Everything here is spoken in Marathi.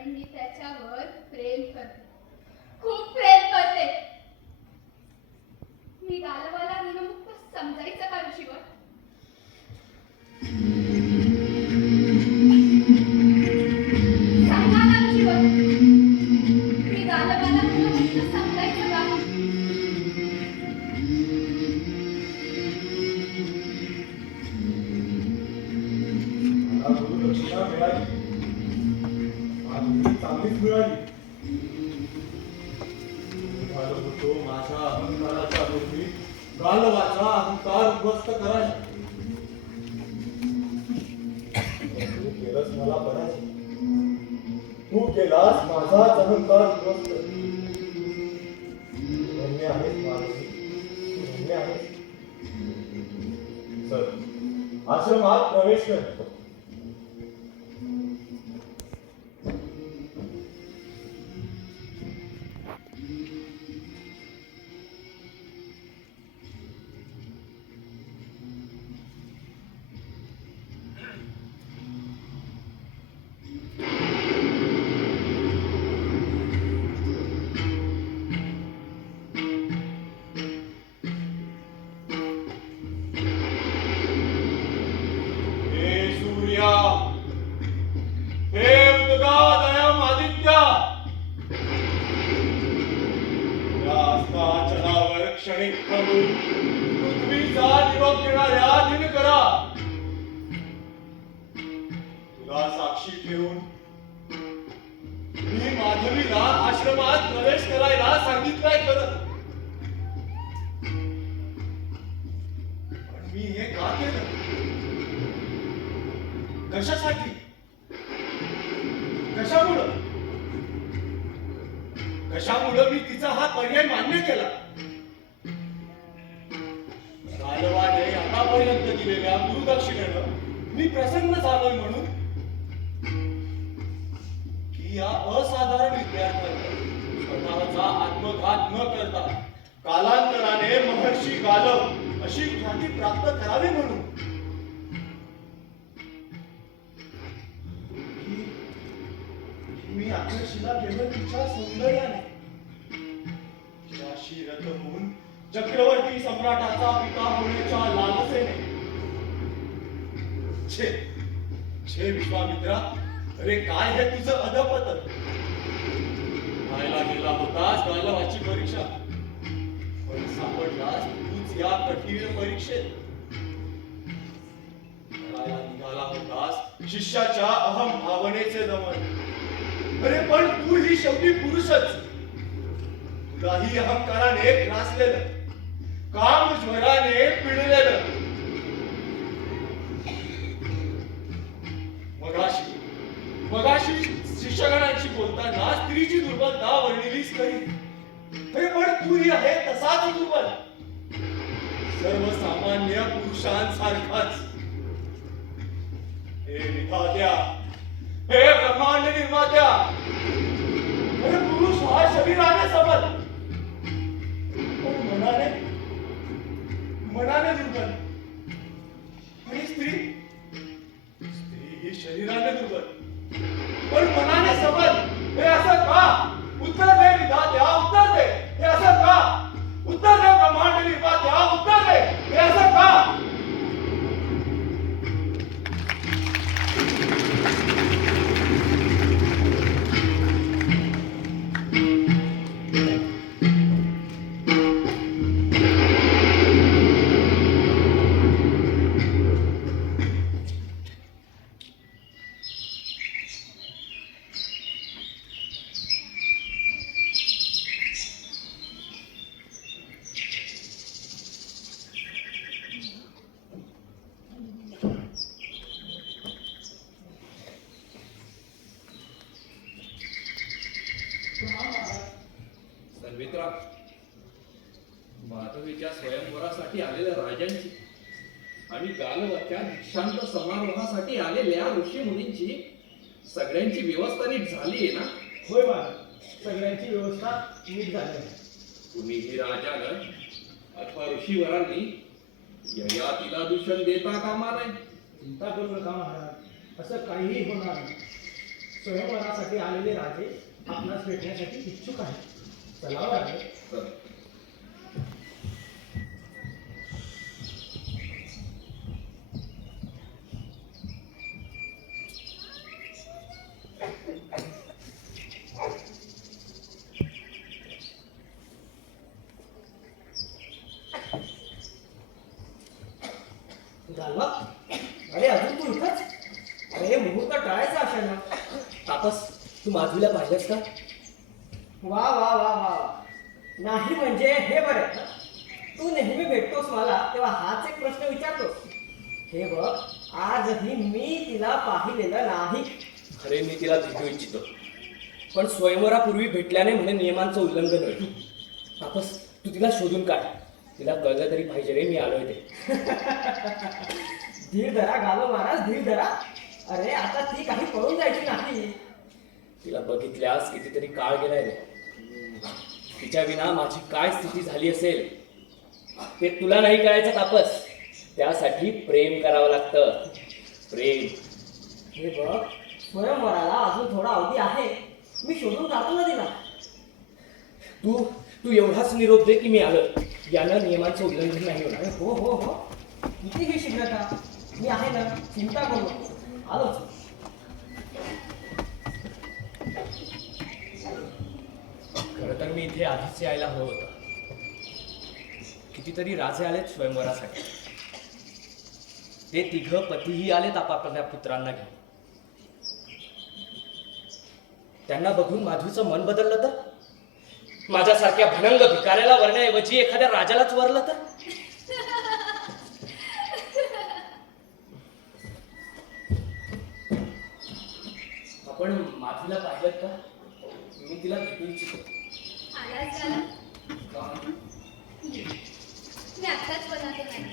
कारण मी त्याच्यावर प्रेम करते. खूप प्रेम करते. मी गालवाला ऋणमुक्त समजायचं का ऋषीवर? Thank you. मिळाली. माझ्या अहंकाराच्या गोष्टी. गालवाचा अहंकार उद्ध्वस्त तू केलंस मला बराच तू केलास माझाच अहंकार उद्ध्वस्त. धन्य आहेस मानसी. धन्य आहेस. आश्रमात प्रवेश कर. क्षणिक प्रभू पृथ्वीचा निरोप घेणाऱ्या दिनकरा. तुला साक्षी ठेवून मी माधवीला आश्रमात प्रवेश करायला सांगितलंय खरं. पण मी हे का केलं? कशासाठी? कशामुळं? कशामुळं मी तिचा हा पर्याय मान्य केला? आतापर्यंत दिलेल्या गुरुदक्षिणेनं मी प्रसन्न झालोय म्हणून की या असाधारण विद्यार्थ्यांना स्वतःचा आत्मघात न करता कालांतराने महर्षी गालव अशी ख्याती प्राप्त करावी म्हणून मी आकर्षिला केवळ तिच्या सौंदर्याने चक्रवर्ती सम्राटाचा पिता होण्याच्या लालसेने. छे. छे विश्वामित्रा अरे काय हे तुझं अधपतन? व्हायला गेला होतास गालवाची परीक्षा. पण सापडलास तूच या कठीण परीक्षेत. निघाला होतास शिष्याच्या अहम भावनेचे दमन. अरे पण तू ही शेवटी पुरुषच. तुलाही अहंकाराने ग्रासलेलं काम ज्वराने पिळलेलं मगाशी मगाशी शिष्यगणांशी बोलताना स्त्रीची दुर्बलता वर्णिलीस करी अरे पण तूही आहे तसाच दुर्बल. सर्वसामान्य पुरुषांसारखाच. हे विधात्या हे ब्रह्मांड निर्मात्या. माधवीच्या स्वयंवरासाठी आलेल्या राजांची आणि गालवत्या दीक्षांत समारोहासाठी आलेल्या ऋषी मुनींची सगळ्यांची व्यवस्था नीट झाली आहे ना होय महाराज सगळ्यांची व्यवस्था नीट झाली आहे. तुम्हीही राजानं अथवा ऋषीवरांनी ययातीला दूषण देता कामा नये चिंता करू नका महाराज असं काहीही होणार नाही स्वयंवरासाठी आलेले राजे आपणास भेटण्यासाठी इच्छुक आहेत चला राजे चल. गालवा अरे अजून तू इथंच अरे मुहूर्त टाळायचा अशानं. तापस तू माधवीला पाहिलंस का? वा वा वा वा नाही म्हणजे हे बरं तू नेहमी भेटतोस मला तेव्हा हाच एक प्रश्न विचारतोस. हे बघ आजही मी तिला पाहिलेलं नाही. अरे मी तिला भेटू इच्छितो. पण स्वयंवरापूर्वी भेटल्याने म्हणे नियमांचं उल्लंघन होईल. तापस तू तिला शोधून काढ. तिला कळलं तरी पाहिजे रे मी आलोय ते. धीर धरा गालो महाराज धीर धरा. अरे आता ती काही पळून जायची नाही. तिला बघितल्यास कितीतरी काळ गेलाय रे. तिच्या विना माझी काय स्थिती झाली असेल? ते तुला नाही कळायचं तापस त्यासाठी प्रेम करावं लागतं. प्रेम. हे बघ स्वयंवराला अजून थोडा अवधी आहे. मी शोधून काढतो ना तिला. तू तू एवढाच निरोप दे की मी आलो यानं नियमांचं उल्लंघन नाही होणार. हो हो हो. किती ही शीघ्रता? मी आहे ना चिंता करू नको. आलोच खरं तर मी इथे आधीच यायला हवं होतं. कितीतरी राजे आलेत स्वयंवरासाठी. ते तिघ पतीही आलेत आपापल्या पुत्रांना घेऊन. त्यांना बघून माधवीचं मन बदललं तर? माझ्यासारख्या भनंग भिकाऱ्याला वरण्याऐवजी एखाद्या राजालाच वरलं तर? आपण माधीला पाहिलं का? मी तिला भेटू इच्छितो आलाच झाला आत्ताच बनवतो मॅडम.